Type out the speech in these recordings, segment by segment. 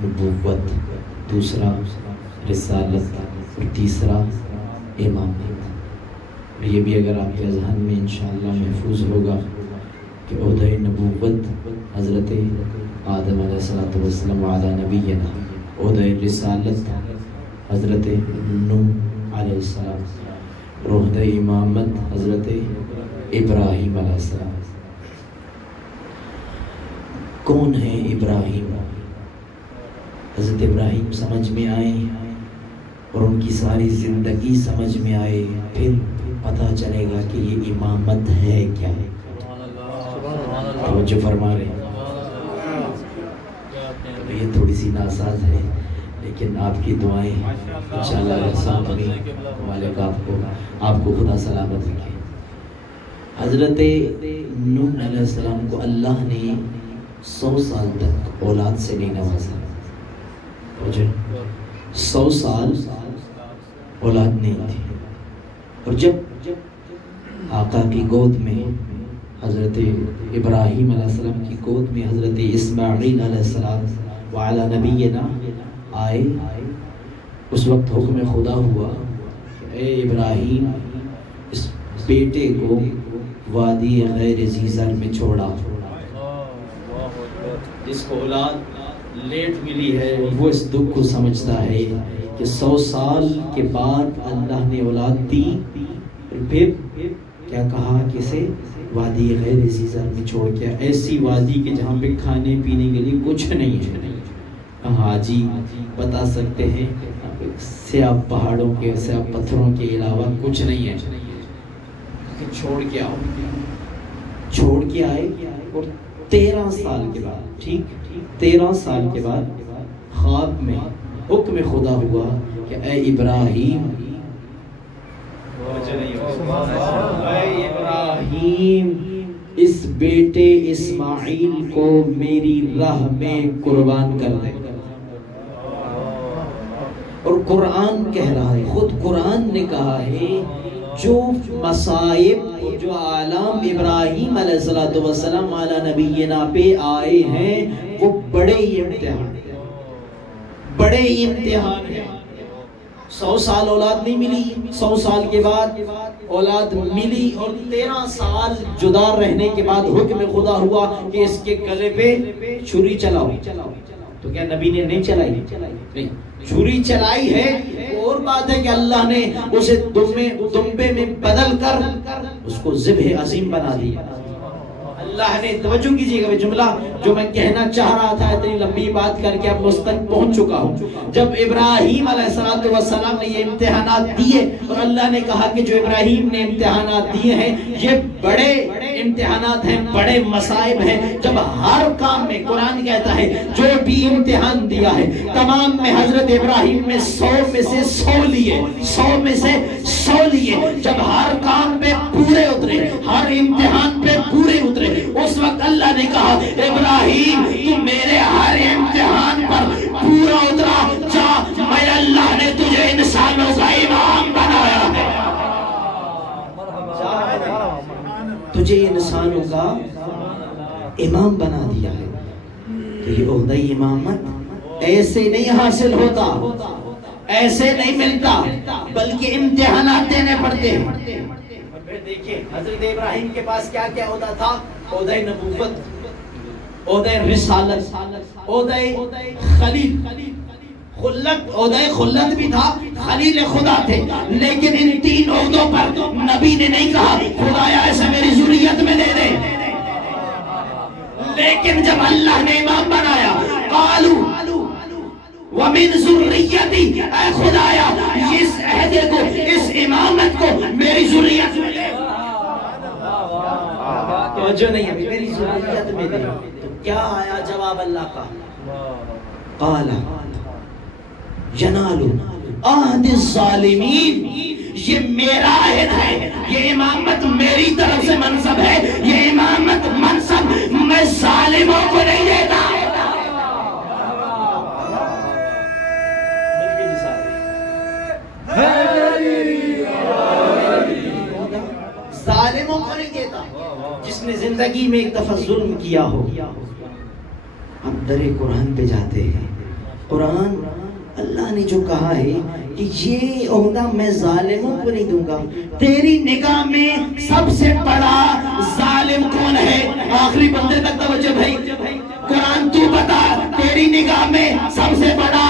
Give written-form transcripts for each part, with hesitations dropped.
نبوت، دوسرا رسالت اور تیسرا امامت۔ اور یہ بھی اگر آپ کے ذہن میں انشاءاللہ محفوظ ہوگا کہ عہدہ نبوت حضرت آدم علیہ السلام وعلی نبینا، عہدہ رسالت حضرت نوح علیہ السلام، اور عہدہ امامت حضرت ابراہیم علیہ السلام۔ کون ہے ابراہیم؟ حضرت ابراہیم سمجھ میں آئے اور ان کی ساری زندگی سمجھ میں آئے، پھر پتہ چلے گا کہ یہ امامت ہے کیا ہے۔ توجہ فرما رہے ہیں؟ یہ تھوڑی سی ناساز ہے، لیکن آپ کی دعائیں انشاءاللہ اگر ساتھ میں مالک آپ کو خدا سلامت رکھے۔ حضرت نوح علیہ السلام کو اللہ نے 100 سال تک اولاد سے نہیں نوازا، 100 سال اولاد نہیں تھی، اور جب آقا کی گود میں حضرت ابراہیم علیہ السلام کی گود میں حضرت اسماعیل علیہ السلام وعلی نبینا آئے، اس وقت حکم خدا ہوا کہ اے ابراہیم اس بیٹے کو وادی غیر ذی زر میں چھوڑا۔ جس کو اولاد لیٹ ملی ہے وہ اس دکھ کو سمجھتا ہے کہ 100 سال کے بعد اللہ نے اولاد دی، پھر کیا کہا کہ اسے وادی غیر ذی زر میں چھوڑ کے، ایسی وادی کہ جہاں پہ کھانے پینے کے لیے کچھ نہیں ہے۔ حاجی بتا سکتے ہیں سیاہ پہاڑوں کے، سیاہ پتھروں کے علاوہ کچھ نہیں ہے، چھوڑ کے آؤ۔ چھوڑ کے آئے اور 13 سال کے بعد، ٹھیک 13 سال کے بعد خواب میں حکم خدا ہوا کہ اے ابراہیم، اس بیٹے اسماعیل کو میری راہ میں قربان کر دے۔ اور قرآن کہہ رہا ہے، خود قرآن نے کہا ہے جو مصائب اور جو آلام ابراہیم علیہ السلام علی نبینا پہ آئے ہیں وہ بڑے امتحان ہیں۔ 100 سال اولاد نہیں ملی، 100 سال کے بعد اولاد ملی، اور 13 سال جدا رہنے کے بعد حکم خدا ہوا کہ اس کے گلے پہ چھری چلاؤ۔ تو کیا نبی نے نہیں چلائی؟ نہیں، چھری چلائی ہے، اور بات ہے کہ اللہ نے اسے دمبے میں بدل کر اس کو ذبح عظیم بنا دیا۔ اللہ نے، توجہ کیجئے گا، جملہ جو میں کہنا چاہ رہا تھا اتنی لمبی بات کر کے اب مستق پہنچ چکا ہوں۔ جب ابراہیم علیہ السلام نے یہ امتحانات دیے، اور اللہ نے کہا کہ جو ابراہیم نے امتحانات دیے ہیں یہ بڑے امتحانات ہیں، بڑے مصائب ہیں۔ جب ہر کام میں قرآن کہتا ہے جو بھی امتحان دیا ہے تمام میں حضرت ابراہیم میں 100 میں سے 100 لیے، 100 میں سے 100 لیے۔ جب ہر کام پہ پورے اترے، ہر امتحان پہ پورے اترے، اس وقت اللہ نے کہا ابراہیم تو میرے ہر امتحان پر پورا اترا جا، میں اللہ نے تجھے انسانوں کا امام بنایا ہے، تجھے انسانوں کا امام بنا دیا ہے۔ تو یہ عہدہ امامت ایسے نہیں حاصل ہوتا، ایسے نہیں ملتا، بلکہ امتحانات دینے پڑتے ہیں۔ دیکھیں حضرت ابراہیم کے پاس کیا کیا عہدہ تھا؟ عہدہ نبوت، عہدہ رسالت، عہدہ خلیل، عہدہ خلت بھی تھا، خلیل خدا تھے، لیکن ان 3 عہدوں پر نبی نے نہیں کہا خدایا ایسا میری ذریت میں دے دے، لیکن جب اللہ نے امام بنایا قالو وَمِن ذُرِّيَّتِي، اے خدایا اس عہدے کو، اس امامت کو میری ذریت میں دے۔ توجہ نہیں ہے، میری ذریت میں دے۔ تو کیا آیا جواب اللہ کا؟ قَالَ يَنَالُ عَهْدِ الظَّالِمِينَ، یہ میرا عہد ہے، یہ امامت میری طرف سے منصب ہے، یہ امامت منصب میں ظالموں کو نہیں دیتا۔ ظالموں کو نہیں دیتا، جس نے زندگی میں ایک دفعہ ظلم کیا ہو۔ ہم در قرآن پہ جاتے ہیں، قرآن اللہ نے جو کہا ہے کہ یہ عہدہ میں ظالموں کو نہیں دوں گا. تیری نگاہ میں سب سے بڑا ظالم کون ہے؟ آخری بندے تک توجہ بھائی. قرآن تو بتا تیری نگاہ میں سب سے بڑا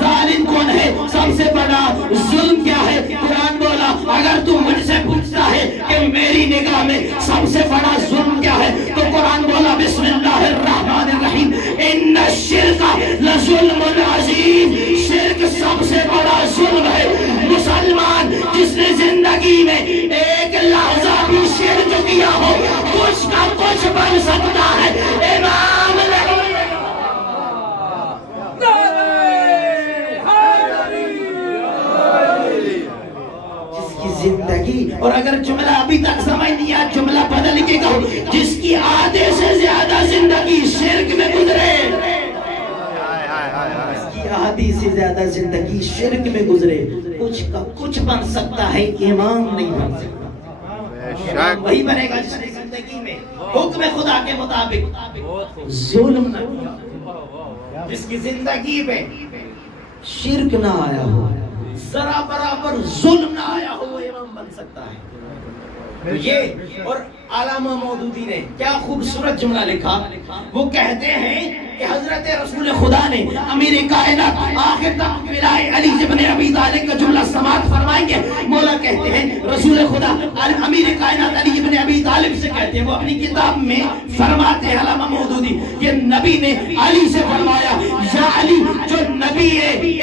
ظالم کون ہے؟ سب سے بڑا ظلم کیا ہے؟ قرآن بولا اگر تو مجھ سے پوچھتا ہے کہ میری نگاہ میں سب سے بڑا ظلم کیا ہے تو قرآن بولا بسم اللہ الرحمن الرحیم ان الشرک لظلم عظیم. شرک سب سے بڑا ظلم ہے. مسلمان جس نے زندگی میں ایک لحظہ بھی شرک کیا ہو کچھ کا کچھ بن سکتا ہے. امام جس کی زندگی اور اگر جملہ ابھی تک سمجھ نہیں آیا جملہ بدل کے کہو جس کی آدھے سے زیادہ زندگی شرک میں گزرے. آدھی سے زیادہ زندگی شرک میں گزرے کچھ کا کچھ بن سکتا ہے امام نہیں بن سکتا. امام وہی بنے گا جس نے زندگی میں حکم خدا کے مطابق ظلم نہ کیا, جس کی زندگی میں شرک نہ آیا ہو, ذرا برابر ظلم نہ آیا ہو, وہ امام بن سکتا ہے. یہ اور علامہ مودودی نے کیا خوبصورت جملہ لکھا. وہ کہتے ہیں کہ حضرت رسول خدا نے امیر کائنات آخر تک ولائے علی ابن ابی طالب کا جملہ سماعت فرمائیں گے. مولا کہتے ہیں رسول خدا امیر کائنات علی ابن ابی طالب سے کہتے ہیں, وہ اپنی کتاب میں فرماتے ہیں علامہ مودودی کہ نبی نے علی سے فرمایا یا علی جو نبی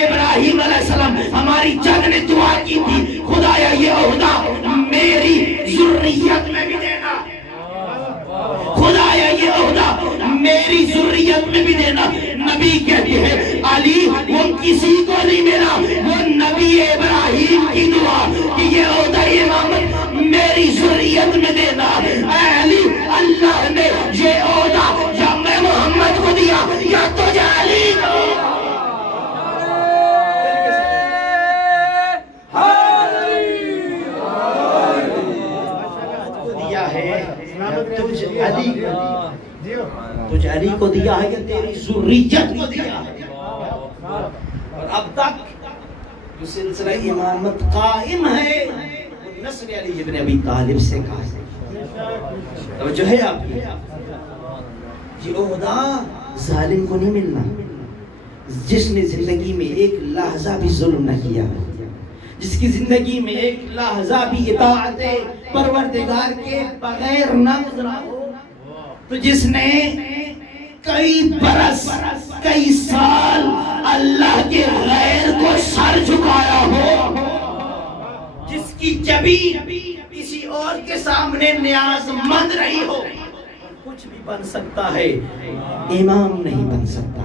ابراہیم علیہ السلام ہماری جگ نے دعا کی تھی خدایا یہ عہدہ میری ذریت میں بھی دینا, خدایا یہ عہدہ میری ذریت میں بھی دینا. نبی کہتے ہیں علی وہ کسی کو نہیں ملا, وہ نبی ابراہیم کی دعا کہ یہ عہدہ امامت میری ذریت میں دینا. اے علی اللہ نے یہ عہدہ یا میں محمد کو دیا یا تجھے علی کو تجھ علی کو دیا ہے یا تیری ذریت کو دیا ہے. اور اب تک جو سلسلہ امامت قائم ہے وہ نسل علی ابن ابی طالب سے کہا ہے. توجہ ہے آپ کی, یہ عہدہ ظالم کو نہیں ملنا جس نے زندگی میں ایک لحظہ بھی ظلم نہ کیا, جس کی زندگی میں ایک لحظہ بھی اطاعت پروردگار کے بغیر نہ گزرا ہو, تو جس نے کئی برس کئی سال اللہ کے غیر کو سر جھکایا ہو, جس کی جبی کسی اور کے سامنے نیاز مند رہی ہو, کچھ بھی بن سکتا ہے, امام نہیں بن سکتا.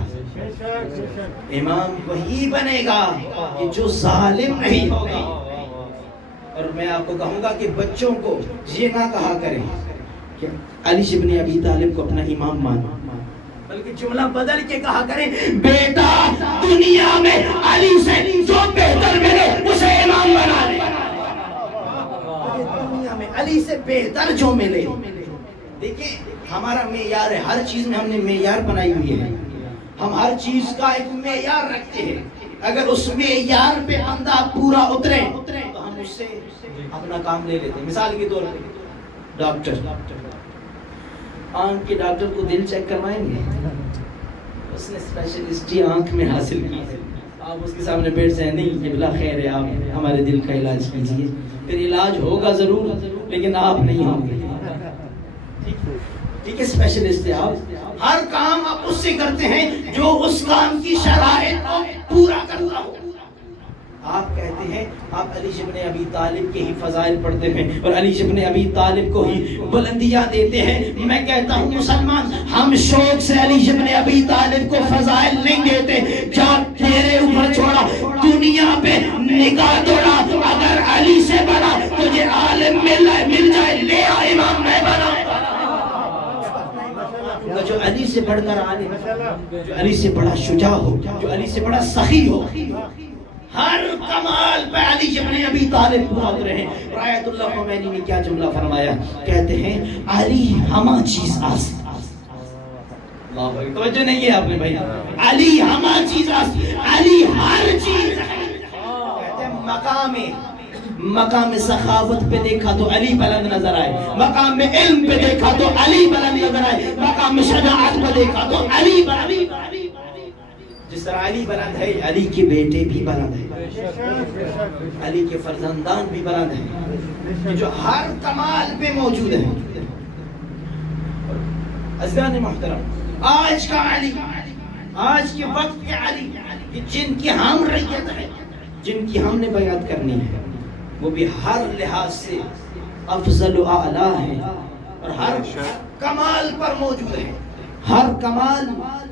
امام وہی بنے گا کہ جو ظالم نہیں ہوگا. اور میں آپ کو کہوں گا کہ بچوں کو یہ نہ کہا کریں کہ علی ابن ابی طالب کو اپنا امام مانو, بلکہ جملہ بدل کے کہا کریں بیٹا دنیا میں علی سے جو بہتر ملے اسے امام بنا لے. دنیا میں علی سے بہتر جو ملے. دیکھیں ہمارا معیار ہے, ہر چیز میں ہم نے معیار بنائی ہوئی ہے. ہم ہر چیز کا ایک معیار رکھتے ہیں. اگر اس معیار پہ بندہ پورا اترے تو ہم اس سے اپنا کام لے لیتے ہیں. مثال کے طور پر ڈاکٹر, آنکھ کے ڈاکٹر کو دل چیک کروائیں گے, اس نے اسپیشلسٹی آنکھ میں حاصل کی ہے, آپ اس کے سامنے بیٹھ جائیں نہیں یہ بلا خیر ہے آپ ہمارے دل کا علاج کیجیے, پھر علاج ہوگا ضرور لیکن آپ نہیں ہوں گے. ٹھیک ہے, اسپیشلسٹ ہے آپ, ہر کام آپ اس سے کرتے ہیں جو اس کام کی شرائط کو پورا کرتا ہو. آپ کہتے ہیں آپ علی ابن ابی طالب کے ہی فضائل پڑھتے ہیں اور علی ابن ابی طالب کو ہی بلندیاں دیتے ہیں. میں کہتا ہوں مسلمان ہم شوق سے علی ابن ابی طالب کو فضائل نہیں دیتے, جا تیرے اوپر چھوڑا دنیا پہ نگاہ دوڑا, اگر علی سے بڑا تجھے عالم مل جائے لے آ, امام میں بنا جو علی سے بڑھ کر عالم, جو علی سے بڑا شجاع ہو, جو علی سے بڑا سخی ہو, ہر کمال پہ علی ابن ابی طالب پورا اترے ہیں. آیت اللہ خمینی نے کیا جملہ فرمایا, کہتے ہیں علی ہما چیز آست, توجہ نہیں ہے آپ نے بھائی, علی ہما چیز آست, علی ہر چیز ہے. کہتے ہیں مقام سخاوت پہ دیکھا تو علی بلند نظر آئے, مقام علم پہ دیکھا تو علی بلند نظر آئے, مقام شجاعت پہ دیکھا تو علی بلند. جس طرح علی بلند ہے, علی کے بیٹے بھی بلند ہیں, علی کے فرزندان بھی بلند ہیں, جو ہر کمال پہ موجود ہیں. عزیزان محترم, آج کا علی, آج کے وقت کے علی, جن کی ہم ریت ہے, جن کی ہم نے بیعت کرنی ہے, وہ بھی ہر لحاظ سے افضل و اعلیٰ ہے اور ہر کمال پر موجود ہے, ہر کمال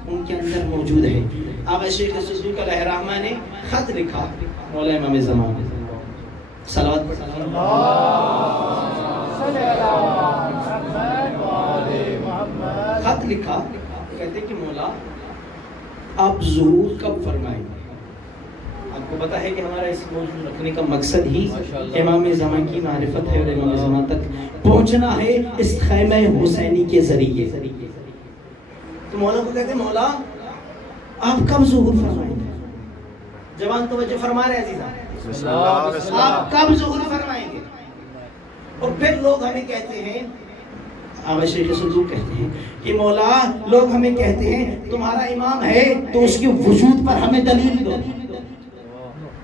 ان کے اندر موجود ہے. آقا شیخ صدوق علیہ الرحمہ نے خط لکھا مولا امام زمان, صلوات پڑھیں, خط لکھا, کہتے کہ مولا آپ ظہور کب فرمائیں گے؟ آپ کو پتا ہے کہ ہمارا اس موضوع رکھنے کا مقصد ہی امام زمان کی معرفت ہے اور امام زمان تک پہنچنا ہے اس خیمہ حسینی کے ذریعے. تو مولا کو کہتے ہیں مولا آپ کب ظہور فرمائیں گے؟ جوان توجہ فرما رہے عزیزان, آپ کب ظہور فرمائیں گے؟ اور پھر لوگ ہمیں کہتے ہیں, آقا شیخ صدوق کہتے ہیں کہ مولا لوگ ہمیں کہتے ہیں تمہارا امام ہے تو اس کے وجود پر ہمیں دلیل دو.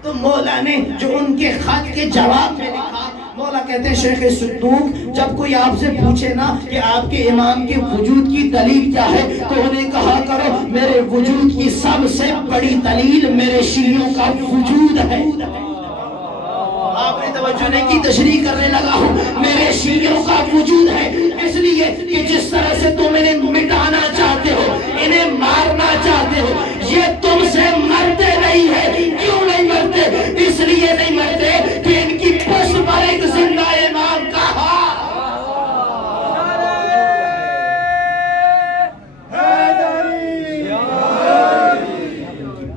تو مولا نے جو ان کے خط کے جواب میں لکھا, مولا کہتے ہیں شیخ صدوق جب کوئی آپ سے پوچھے نا کہ آپ کے امام کے وجود کی دلیل کیا ہے, تو انہیں کہا کرو میرے وجود کی سب سے بڑی دلیل میرے شیعوں کا وجود ہے. آپ نے توجہ نہیں کی, تشریح کرنے لگا ہوں, میرے شیعوں کا وجود ہے اس لیے کہ جس طرح سے تم انہیں مٹانا چاہتے ہو, انہیں مارنا چاہتے ہو, یہ تم سے مرتے نہیں ہے. کیوں نہیں مرتے؟ اس لیے نہیں مرتے کہ ان کی پشت پر ایک زندہ امام کا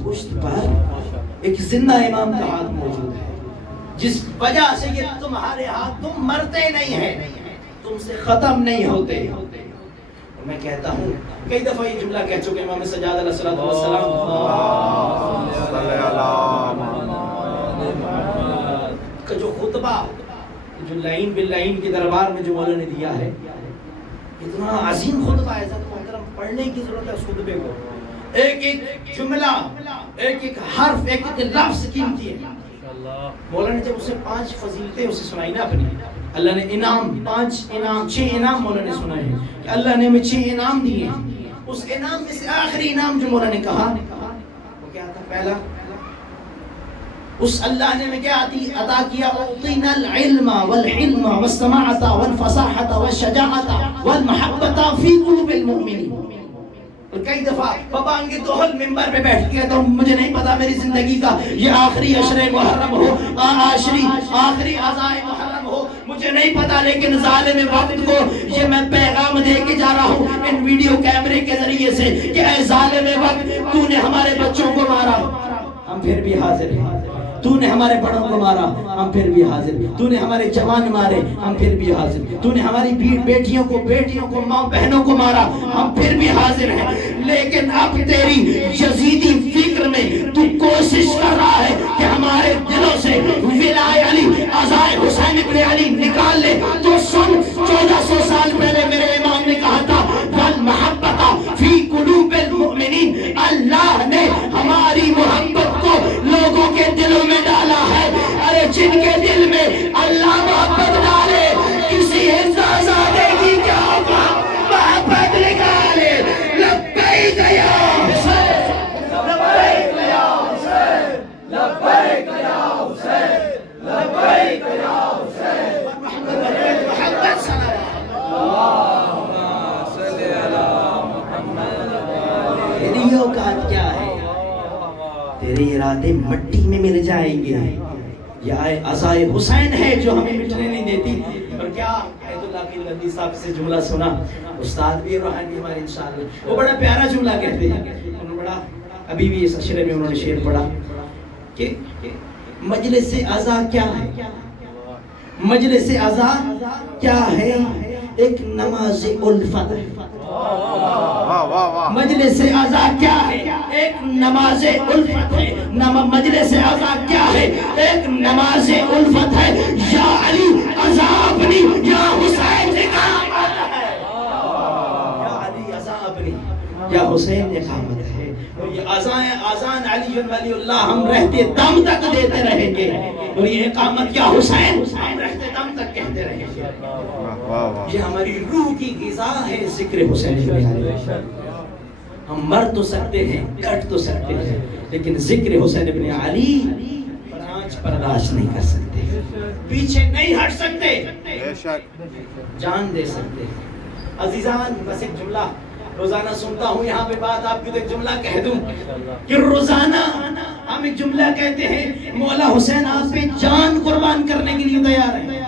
پشت پر ایک زندہ امام کا ہاتھ موجود ہے, جس وجہ سے یہ تمہارے ہاتھ, تم مرتے نہیں ہیں, تم سے ختم نہیں ہوتے. اور میں کہتا ہوں کئی دفعہ یہ جملہ کہہ چکے امام سجاد علیہ السلام کا جو خطبہ, جو لائن باللائن کے دربار میں جو مولا نے دیا ہے, اتنا عظیم خطبہ ہے, محترم پڑھنے کی ضرورت ہے اس خطبے کو. ایک ایک جملہ, ایک ایک حرف, ایک ایک لفظ قیمتی ہے. مولا نے جب اسے 5 فضیلتیں اسے سنائی نا اپنی, اللہ نے انعام 6 انعام مولا نے سنائے ہیں کہ اللہ نے ہمیں 6 انعام دیے ہیں. اس انعام میں سے آخری انعام جو مولا نے کہا وہ کیا تھا؟ پہلا, اس اللہ نے ہمیں کیا عطا کیا, اعطینا العلم والحلم والسماعۃ والفصاحۃ والشجاعۃ والمحبۃ فی قلوب المؤمنین. اور کئی دفعہ بابانگے دوہل ممبر پہ بیٹھ کے کہتا ہوں مجھے نہیں پتا میری زندگی کا یہ آخری عشرِ محرم ہو, آخری عزائے محرم ہو, مجھے نہیں پتا, لیکن ظالم وقت کو یہ میں پیغام دے کے جا رہا ہوں ان ویڈیو کیمرے کے ذریعے سے کہ اے ظالم وقت, تو نے ہمارے بچوں کو مارا, ہم پھر بھی حاضر ہیں. تو نے ہمارے بڑوں کو مارا, ہم پھر بھی حاضر. تو نے ہمارے جوان مارے, ہم پھر بھی حاضر. تو نے ہماری بیٹیوں کو ماں بہنوں کو مارا, ہم پھر بھی حاضر ہیں. لیکن اب تیری یزیدی فکر میں تو کوشش کر رہا ہے کہ ہمارے دلوں سے ولائے علی, عزائے حسین ابن علی نکال لے. تو سن, 1400 سال پہلے میرے امام نے کہا تھا والمحبۃ فی قلوب المؤمنین, اللہ نے ہماری محبت کو لوگوں کے دلوں میں ڈالا ہے. ارے جن کے دل میں اللہ محبت ڈالے, کسی احساسادے کی کیا ہوگا, محبت نکالے. لبیک یا حسین, لبیک یا حسین, لبیک یا حسین, لبیک یا حسین, محمد صلی اللہ صلی علی محمد. تیری اوقات کیا ہے, تیرے ارادے مٹی میں مل جائیں گے. یہ عزائے حسین ہے جو ہمیں مٹنے نہیں دیتی. اور کیا عید اللہ کی لندی صاحب سے جملہ سنا, استاد بھی روحانی ہمارے انشاءاللہ, وہ بڑا پیارا جملہ کہتے ہیں. انہوں نے بڑا, ابھی بھی اس اشرے میں انہوں نے شعر پڑھا کہ مجلس عزا کیا ہے, مجلس عزا کیا ہے, ایک نماز الفت ہے. مجلس عزا کیا ہے؟ ایک نماز الفت ہے. مجلس عزا کیا ہے؟ ایک نماز الفت ہے. یا علی عزا اپنی، یا حسین اقامت ہے. یا علی عزا اپنی، یا حسین اقامت ہے. اور یہ اذان علی ولی اللہ ہم رہتے دم تک دیتے رہیں گے، اور یہ اقامت یا حسین ہم رہتے دم تک کہتے رہیں گے. یہ ہماری روح کی غذا ہے ذکر حسین بن علی. ہم مر تو سکتے ہیں، کٹ تو سکتے ہیں، لیکن ذکر حسین بن علی پر آنچ برداشت نہیں کر سکتے، پیچھے نہیں ہٹ سکتے، جان دے سکتے. عزیزان بس ایک جملہ روزانہ سنتا ہوں یہاں پہ بات، آپ کو ایک جملہ کہہ دوں کہ روزانہ ہم ایک جملہ کہتے ہیں مولا حسین آپ پہ جان قربان کرنے کے لیے تیار ہیں.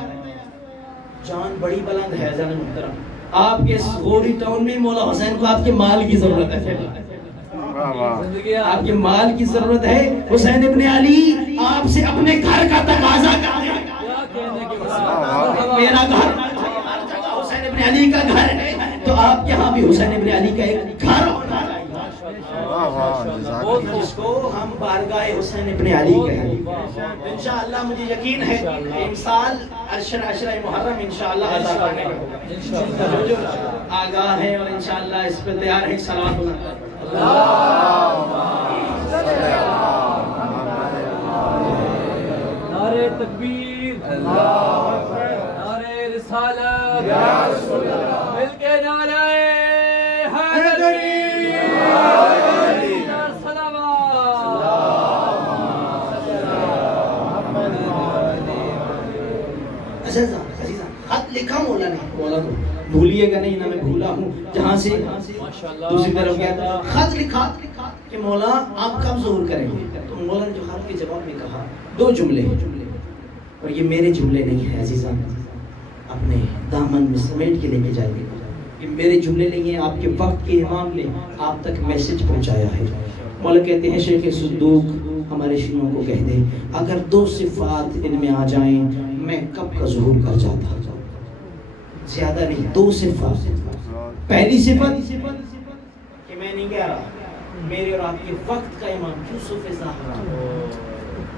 جان بڑی بلند ہے عزیزان محترم. آپ کے غوری ٹاؤن میں مولا حسین کو آپ کے مال کی ضرورت ہے، آپ کے مال کی ضرورت ہے. حسین ابن علی آپ سے اپنے گھر کا تقاضا کرتے ہیں. میرا گھر ہر جگہ حسین ابن علی کا گھر ہے، تو آپ یہاں بھی حسین ابن علی کا ایک گھر ہونا چاہیے جس کو ہم بارگاہ حسین ابن علی کہیں. انشاءاللہ مجھے یقین ہے کہ امسال عشرہ محرم انشاءاللہ عزا کرنے کا جو آگاہ ہے اور انشاءاللہ اس پہ تیار ہے. صلوات نعرہ تکبیر، نعرہ رسالت، مل کے نعرہ حیدری، خط لکھا مولا نے، مولا کو بھولیے گا نہیں نہ میں بھولا ہوں. جہاں سے دوسری طرف گیا تھا خط لکھا کہ مولا آپ کب ظہور کریں گے. تو مولا نے جو خط کے جواب میں کہا دو جملے، اور یہ میرے جملے نہیں ہیں عزیزان، اپنے دامن میں سمیٹ کے لے کے جائیے. یہ میرے جملے نہیں ہیں، آپ کے وقت کے امام نے آپ تک میسج پہنچایا ہے. مولا کہتے ہیں شیخ صدوق ہمارے شیعوں کو کہہ دے اگر دو صفات ان میں آ جائیں میں کب کا ظہور کر جاتا. زیادہ نہیں، دو صفات. پہلی صفت کہ میں نہیں کہہ رہا میرے اور آپ کے وقت کا امام یوسف زہرا،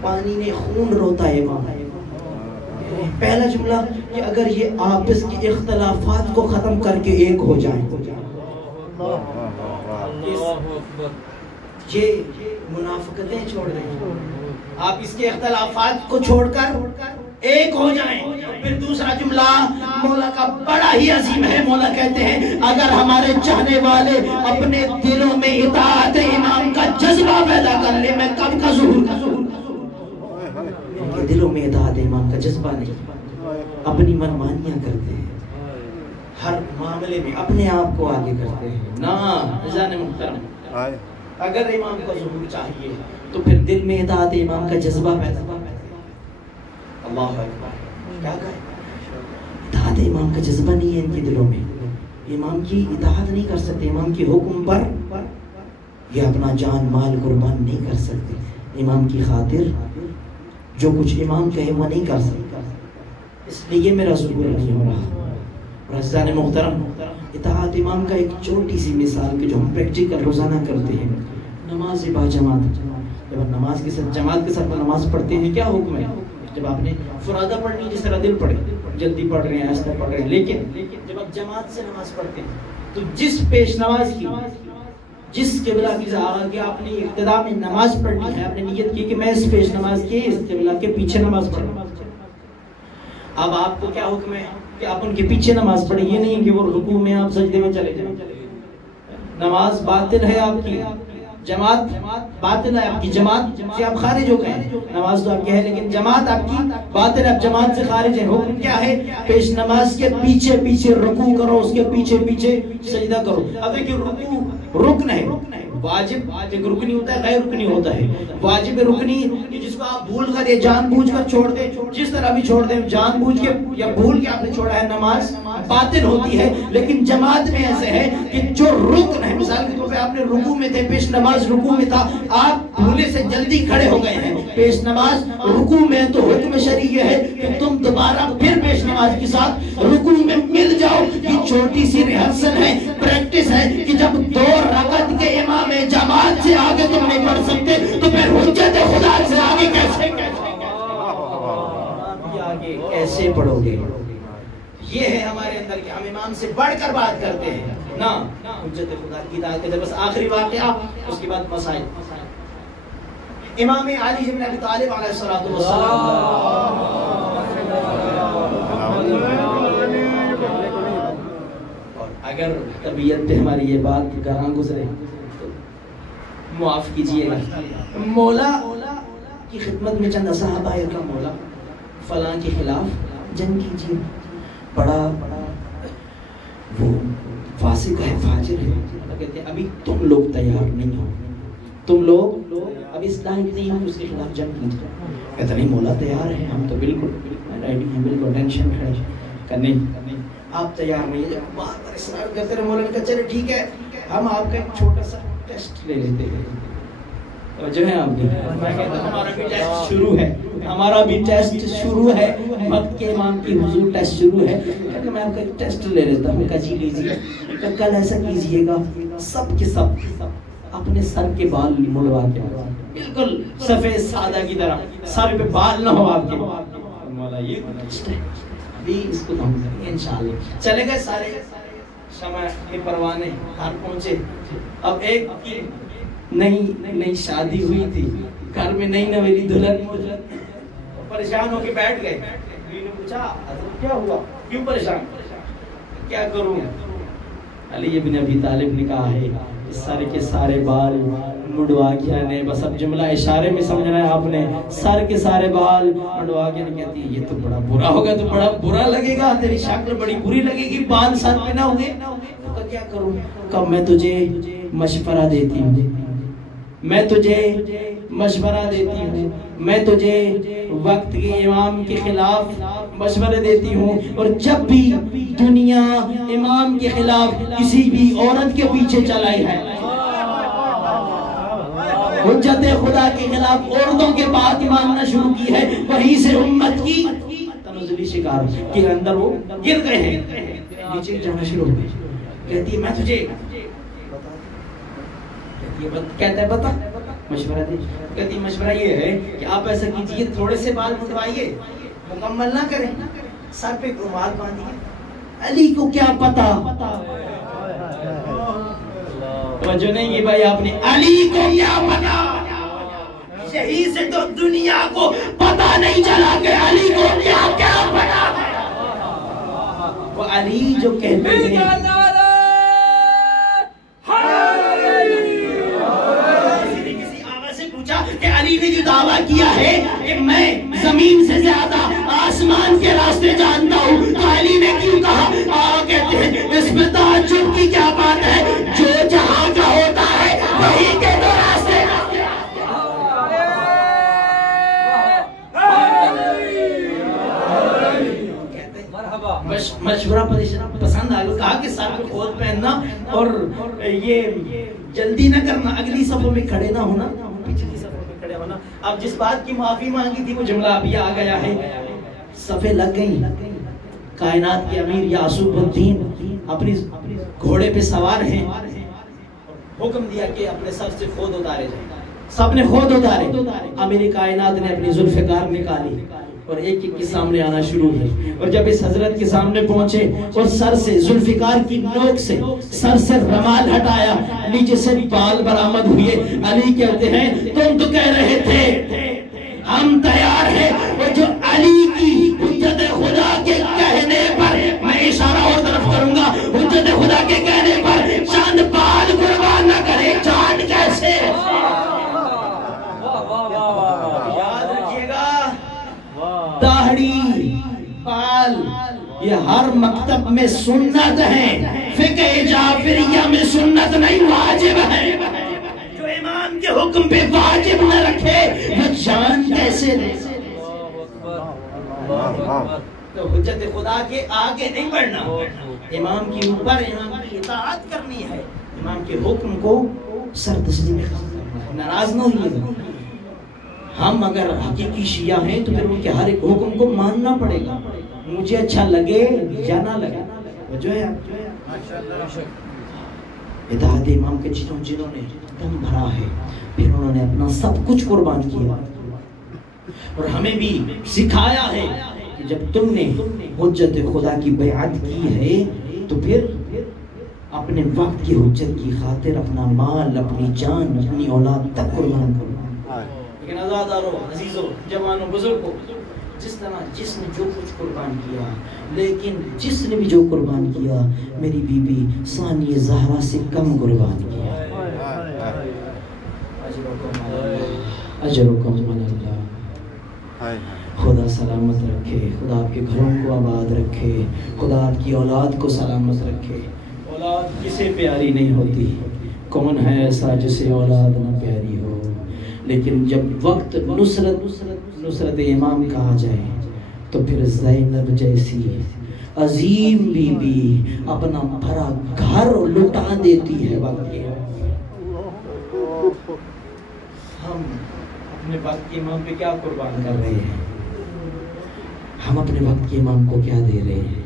پانی نے خون روتا امام. پہلا جملہ کہ اگر یہ آپس کے اختلافات کو ختم کر کے ایک ہو جائیں، یہ منافقتیں چھوڑ دیں، آپ اس کے اختلافات کو چھوڑ کر ایک ہو جائیں. پھر دوسرا جملہ مولا کا بڑا ہی عظیم ہے. مولا کہتے ہیں اگر ہمارے چاہنے والے اپنے دلوں میں اطاعت امام کا جذبہ پیدا کر لے میں کب کا ظہور کر. دلوں میں اطاعت امام کا جذبہ نہیں، اپنی منمانیاں کرتے ہیں، ہر معاملے میں اپنے آپ کو آگے کرتے ہیں. نا عزیزان محترم، اگر امام کا ظہور چاہیے تو پھر دل میں اطاعت امام کا جذبہ پیدا. اللہ اکبر، کیا کہے، اطاعت امام کا جذبہ نہیں ہے ان کے دلوں میں. امام کی اطاعت نہیں کر سکتے، امام کے حکم پر یہ اپنا جان مال قربان نہیں کر سکتے. امام کی خاطر جو کچھ امام کہے وہ نہیں کر سکتا، اس لیے میرا ظہور نہیں ہو رہا. اور عزیزان محترم، اطاعت امام کا ایک چھوٹی سی مثال کہ جو ہم پریکٹیکل روزانہ کرتے ہیں، نماز با جماعت. جب ہم نماز کے ساتھ جماعت کے ساتھ نماز پڑھتے ہیں کیا حکم ہے؟ جب آپ نے فرادہ پڑھنی جس طرح دل پڑھے، جلدی پڑھ رہے ہیں ایسا پڑھ رہے ہیں، لیکن جب آپ جماعت سے نماز پڑھتے ہیں تو جس پیش نماز کی جس قبلہ کی آگے آپ نے ابتدا میں نماز پڑھنی ہے، آپ نے نیت کی کہ میں اس پیش نماز کے اس قبلہ کے پیچھے نماز پڑھوں. اب آپ کو کیا حکم ہے کہ آپ ان کے پیچھے نماز پڑھیں، یہ نہیں کہ وہ رکوع میں آپ سجدے میں چلے جائیں. نماز باطل ہے آپ کی، جماعت باطل ہے آپ کی، جماعت سے آپ خارج ہو گئے. نماز تو آپ کی ہے لیکن جماعت آپ کی باطل ہے، آپ جماعت سے خارج ہیں. حکم کیا ہے؟ پیش نماز کے پیچھے پیچھے رکوع کرو، اس کے پیچھے پیچھے سجدہ کرو. اب دیکھیں رکوع رکن ہے، واجب ایک رکنی ہوتا ہے، غیر رکنی ہوتا ہے. واجب رکنی جس کو آپ بھول کر یا جان بوجھ کر چھوڑ دیں، جس طرح بھی چھوڑ دیں، جان بوجھ کے یا بھول کے آپ نے چھوڑا ہے، نماز باطل ہوتی ہے. لیکن جماعت میں ایسے ہے کہ جو رکن ہے، مثال کے طور پہ آپ نے رکوع میں تھے، پیش نماز رکوع میں تھا، آپ بھولے سے جلدی کھڑے ہو گئے ہیں، پیش نماز رکوع میں، تو حکم شرعی ہے کہ تم دوبارہ پھر پیش نماز کے ساتھ رکوع میں مل جاؤ یہ چھوٹی سی ریہرسل ہے، پریکٹس ہے کہ جب 2 رکعت کے امام جماعت سے آگے تم نہیں پڑھ سکتے تو پھر حجت خدا سے آگے کیسے پڑھو گے؟ یہ ہے ہمارے اندر کہ ہم امام سے بڑھ کر بات کرتے ہیں نا، حجت خدا کی طاقت ہے۔ بس آخری واقعہ، اس کے بعد مسائل۔ امام علی بن ابی طالب علیہ الصلوۃ والسلام، اور اگر طبیعت پہ ہماری یہ بات گراں گزرے تو معاف کیجیے گا، مولا کی خدمت میں چند صحابہ کا مولا فلاں کے خلاف جنگ کیجیے، بڑا وہ فاسق ہے، فاجر ہے، کہتے ہیں ابھی تم لوگ تیار نہیں ہو، تم لوگ ابھی اس لائق نہیں ہو اس کے خلاف جنگ کیجیے۔ کہتے نہیں مولا تیار ہے، ہم تو بالکل ریڈی ہیں، بالکل ٹینشن ہے کہ نہیں آپ تیار نہیں ہیں، بار بار اصرار کرتے رہے۔ مولا نے کہا چلے ٹھیک ہے، ہم آپ کا ایک چھوٹا سا ٹیسٹ لے لیتے ہیں، جو ہے آپ کی، میں کہتا ہوں ہمارا بھی ٹیسٹ شروع ہے، ہمارا بھی ٹیسٹ شروع ہے، وقت کے امام کی حضور ٹیسٹ شروع ہے، کہ میں آپ کا ایک ٹیسٹ لے لیتا ہوں، کہ جی لیجیے، کل ایسا کیجیے گا سب کے سب اپنے سر کے بال مڑوا کے بالکل سفید سادہ کی طرح سر پہ بال نہ ہو آپ کے، مولا یہ ٹیسٹ ہے، ابھی اس کو ہم کریں گے انشاءاللہ۔ چلے گئے سارے، شمع کے پروانے گھر پہنچے۔ اب ایک نئی شادی ہوئی تھی، گھر میں نئی نویلی دلہن موجود، پریشان ہو کے بیٹھ گئے۔ بیوی نے پوچھا حضرت کیا ہوا، کیوں پریشان، کیا کروں؟ علی بن ابی طالب نے کہا ہے سر کے سارے بال مڑوا کے آنے، بس اب جملہ اشارے میں سمجھنا ہے آپ نے، سر کے سارے بال مڑوا کے نہیں، کہتی یہ تو بڑا برا ہوگا، تو بڑا برا لگے گا، تیری شکل بڑی بری لگے گی، بال سر پہ نہ ہوں گے، تو کیا کروں؟ کب میں تجھے مشورہ دیتی ہوں، میں تجھے مشورہ دیتی ہوں، میں تجھے وقت کے امام کے خلاف مشورے دیتی ہوں، اور جب بھی دنیا امام کے خلاف کسی بھی عورت کے پیچھے چلائی ہے، حجت خدا کے خلاف عورتوں کے بات ماننا شروع کی ہے، وہیں سے امت کی تنزلی شکار کے اندر وہ گر گئے ہیں، نیچے جانا شروع ہو گئے۔ کہتی ہے میں تجھے کہتا ہے بتا مشورہ دے، کہتی مشورہ یہ ہے کہ آپ ایسا کیجئے تھوڑے سے بال مٹوائیے، مکمل نہ کریں، سر پہ رومال باندھیے۔ علی کو کیا پتا، توجہ نہیں ہے بھائی آپ نے، علی کو کیا پتا، یہی سے تو دنیا کو پتا نہیں چلا کہ علی کو کیا پتا۔ وہ علی جو کہتے ہیں کہ علی نے جو دعویٰ کیا ہے کہ میں زمین سے زیادہ آسمان کے راستے جانتا ہوں، تو علی نے کیوں کہا؟ کہتے ہیں اس میں تعجب کی کیا بات ہے، جو جہاں کا ہوتا ہے وہی کے دو راستے۔ مشورہ پسند آگا، کہا کہ سر پہ کھول پہننا اور یہ جلدی نہ کرنا، اگلی صفوں میں کھڑے نہ ہونا، پچھلی صفوں میں کھڑے ہونا۔ اب جس بات کی معافی مانگی تھی وہ جملہ ابھی آ گیا ہے، صفیں لگ گئی، کائنات کے امیر یعصوب الدین اپنی گھوڑے پہ سوار ہیں، حکم دیا کہ اپنے سر سے خود اتارے جائیں، سب نے خود اتارے، امیر کائنات نے اپنی ذوالفقار نکالی اور ایک ایک کے سامنے آنا شروع ہے، اور جب اس حضرت کے سامنے پہنچے اور سر سے ذوالفقار کی نوک سے سر سے رومال ہٹایا، نیچے سے بال برآمد ہوئے، علی کہتے ہیں تم تو کہہ رہے تھے ہم تیار ہیں، اور جو علی کی حجت خدا کے کہنے پر، میں اشارہ اور طرف کروں گا، حجت خدا کے کہنے پر چاند بال قربان نہ کرے، چاند کیسے؟ یاد رکھیے گا، داڑھی بال یہ ہر مکتب میں سنت ہے، فقہ جعفریہ میں سنت نہیں، واجب ہے۔ جو امام کے حکم پہ واجب نہ رکھے وہ جان کیسے دے؟ تو حجت خدا کے آگے نہیں بڑھنا، امام کے اوپر امام کی اطاعت کرنی ہے، امام کے حکم کو سر تسلیم کرنا، ناراض نہ ہوئیے گا۔ ہم اگر حقیقی شیعہ ہیں تو پھر ان کے ہر ایک حکم کو ماننا پڑے گا، مجھے اچھا لگے یا نہ لگے، جو ہے اطاعت امام کے جنہوں نے دم بھرا ہے، پھر انہوں نے اپنا سب کچھ قربان کیا، اور ہمیں بھی سکھایا ہے کہ جب تم نے حجت خدا کی بیعت کی ہے تو پھر اپنے وقت کی حجت کی خاطر اپنا مال، اپنی جان، اپنی اولاد تک قربان کرو۔ لیکن آزادارو، عزیزو، جوانو، بزرگو، جس طرح جس نے جو کچھ قربان کیا، لیکن جس نے بھی جو قربان کیا، میری بی بی ثانی زہرا سے کم قربان کیا۔ اجرکم علی اللہ۔ خدا سلامت رکھے، خدا آپ کے گھروں کو آباد رکھے، خدا آپ کی اولاد کو سلامت رکھے۔ اولاد کسے پیاری نہیں ہوتی، کون ہے ایسا جسے اولاد نہ پیاری ہو، لیکن جب وقت نصرت امام کا آ جائے تو پھر زینب جیسی عظیم بی بی اپنا بھرا گھر لٹا دیتی ہے وقت کے۔ ہم اپنے وقت کے امام پہ کیا قربان کر رہے ہیں؟ ہم اپنے وقت کے امام کو کیا دے رہے ہیں؟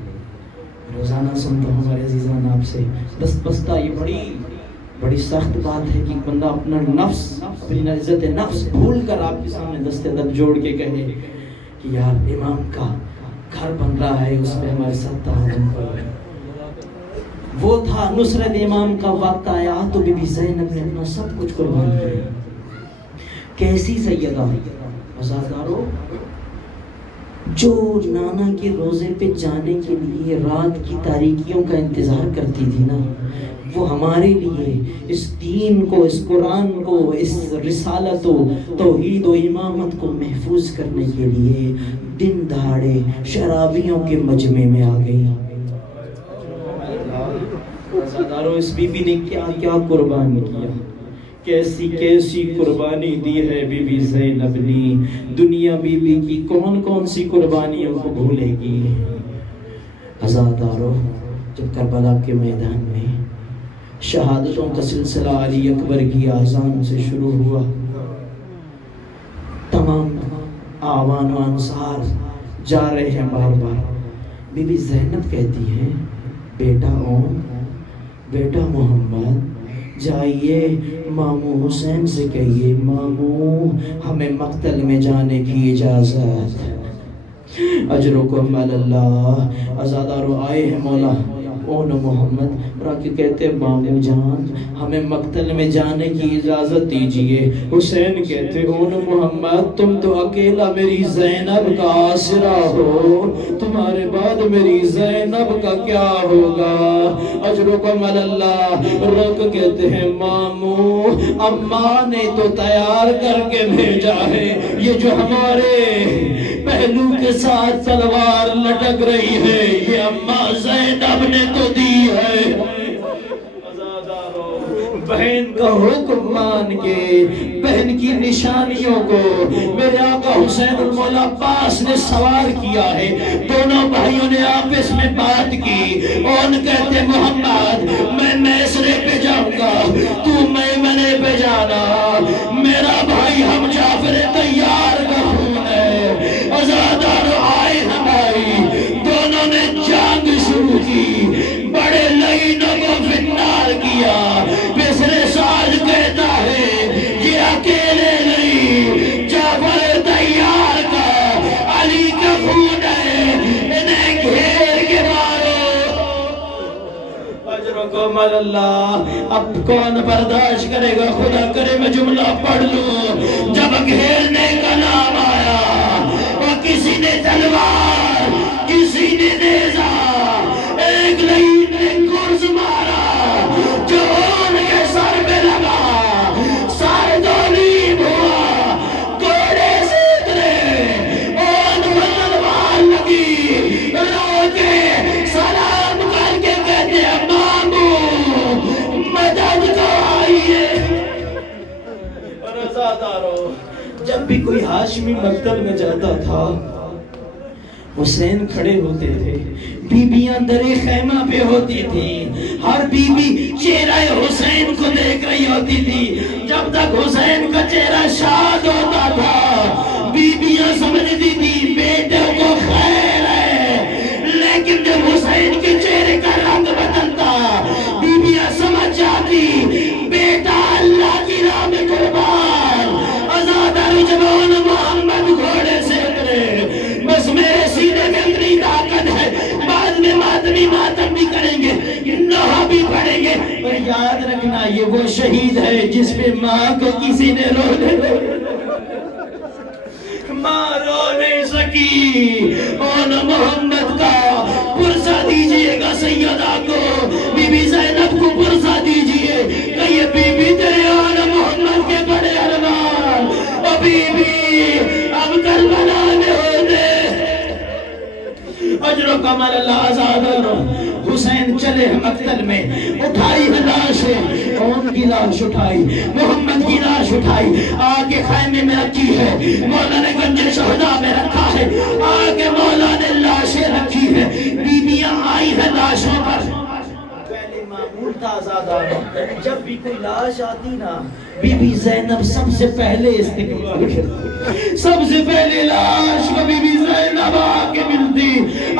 روزانہ سنتا ہوں ہمارے عزیزان آپ سے دست بستہ، یہ بڑی سخت بات ہے کہ بندہ اپنا نفس، اپنی عزت نفس بھول کر آپ کے سامنے دست ادب جوڑ کے کہے کہ یار امام کا گھر بن رہا ہے، اس پہ ہمارے ساتھ تعاون کرو۔ وہ تھا نصرت امام کا وقت آیا تو بی بی زینب نے اپنا سب کچھ قربان کیا۔ کیسی سیدہ عزادارو، جو نانا کے روزے پہ جانے کے لیے رات کی تاریکیوں کا انتظار کرتی تھی نا، وہ ہمارے لیے اس دین کو، اس قرآن کو، اس رسالت و توحید و امامت کو محفوظ کرنے کے لیے دن دہاڑے شرابیوں کے مجمع میں آ گئی۔ عزادارو، اس بی بی نے کیا کیا قربان کیا، کیسی کیسی قربانی دی ہے بی بی زینب نے۔ دنیا بی بی کی کون کون سی قربانیوں کو بھولے گی؟ عزادارو، جب کربلا کے میدان میں شہادتوں کا سلسلہ علی اکبر کی آذان سے شروع ہوا، تمام آوان و انصار جا رہے ہیں بار بار، بی بی زینب کہتی ہے بیٹا اوم، بیٹا محمد، جائیے مامو حسین سے کہیے مامو ہمیں مقتل میں جانے کی اجازت۔ اجرکم علی اللہ۔ عزادارو، آئے ہیں مولا اون محمد را کے کہتے مامو جان ہمیں مقتل میں جانے کی اجازت دیجئے۔ حسین کہتے اون محمد تم تو اکیلا میری زینب کا آسرا ہو، تمہارے بعد میری زینب کا کیا ہوگا؟ اجرکم علی اللہ۔ رک کہتے ہیں مامو اماں نے تو تیار کر کے بھیجا ہے، یہ جو ہمارے پہلو کے ساتھ تلوار لٹک رہی ہے یہ اماں زینب نے تو دی ہے۔ بہن کا حکم مان کے، بہن کی نشانیوں کو میرے آقا حسین المولا عباس نے سوار کیا ہے۔ دونوں بھائیوں نے آپس میں بات کی، ان کہتے محمد میں میسرے پہ جاؤں گا، تو میمنے پہ جانا، میرا بھائی ہم جعفر تیار کا خون ہے۔ عزادار آئے ہماری، دونوں نے جنگ شروع کی، بڑے لئینوں کو فنار کیا۔ پسرے ساج کہتا ہے یہ اکیلے نہیں، جعفر تیار کا علی کا خون ہے، انہیں گھیر کے مارو۔ اجرکم علی اللہ۔ اب کون برداشت کرے گا؟ خدا کرے میں جملہ پڑھ لوں۔ جب گھیرنے کا نام آیا اور کسی نے تلوار، کسی نے نیزہ، ایک لئین نے گرز مارا جو ان کے سر پہ لگا، سر دولیم ہوا، گوڑے سے اترے، ان کو تلوار لگی، رو کے سلام کر کے کہتے ہیں مامو مدد کو آئیے۔ اور عزادارو، جب بھی کوئی ہاشمی مقتل میں جاتا تھا حسین کھڑے ہوتے تھے، بیبیاں درِ خیمہ پہ ہوتی تھی، ہر بی بی چہرہ حسین کو دیکھ رہی ہوتی تھی۔ جب تک حسین کا چہرہ شاد ہوتا تھا بیبیاں سمجھتی تھی بیٹے کو خیر ہے، لیکن جب حسین کے چہرے کا جب محمد گھوڑے سے اترے بس میرے سینے میں اتنی طاقت ہے، بعد میں ماتمی ماتم بھی کریں گے، نوحہ بھی پڑھیں گے، اور یاد رکھنا یہ وہ شہید ہے جس پہ ماں کو کسی نے رو دے، ماں رو نہیں سکی۔ اور محمد کا پرسہ دیجئے گا سیدہ کو، بی بی زینب کو پرسہ دیجئے کہ یہ بی بی تیرے آن محمد کے بڑے ارمان، او بی بی اب کربلا میں ہو دے۔ اجر و کمال اللہ آزاد حسین چلے مقتل میں، اٹھائی ہے لاشیں، کون کی لاش اٹھائی؟ محمد کی لاش اٹھائی، آگے خیمے میں رکھی ہے، مولا نے گنج شہداء میں رکھا ہے، آگے مولا نے لاشیں رکھی ہے، بیویاں آئی ہیں لاشوں پر۔ پہلے معمول تھا آزادہ، جب بھی کوئی لاش آتی نا بی بی زینب سب سے پہلے استقبال کرتی، سب سے پہلے لاش کو بی بی زینب آ کے ملتی۔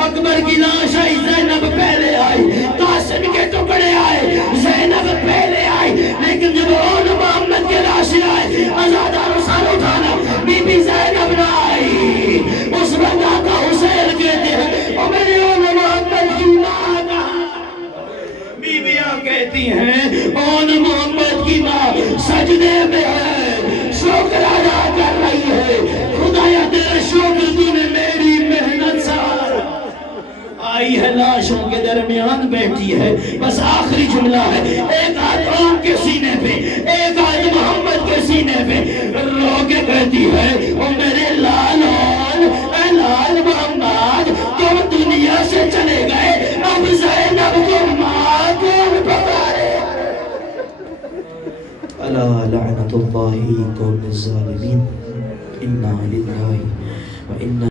اکبر کی لاش آئی، زینب پہلے آئی، قاسم کے ٹکڑے آئے، زینب پہلے آئی، لیکن جب اون محمد کے لاشیں آئے آزادہ رسال اٹھانا بی بی زینب نہ آئی۔ اس وقت آقا حسین کہتے ہیں او میرے اون محمد کی ماں کہاں؟ بیویاں کہتی ہیں اون محمد کی ماں سجدے میں ہے، شکر ادا کر رہی ہے، خدایا تیرا شکر تو نے میری محنت سار۔ آئی ہے لاشوں کے درمیان بیٹھی ہے، بس آخری جملہ ہے، ایک ہاتھ اون کے سینے پہ، ایک ہاتھ محمد کے سینے پہ، رو کے کہتی ہے او میرے لال اون، اے لال محمد، تم دنیا سے چلے گئے، اب زینب کو ماں کون پکارے؟ الا لعنت اللہ قوم الظالمین، انا للہ و انا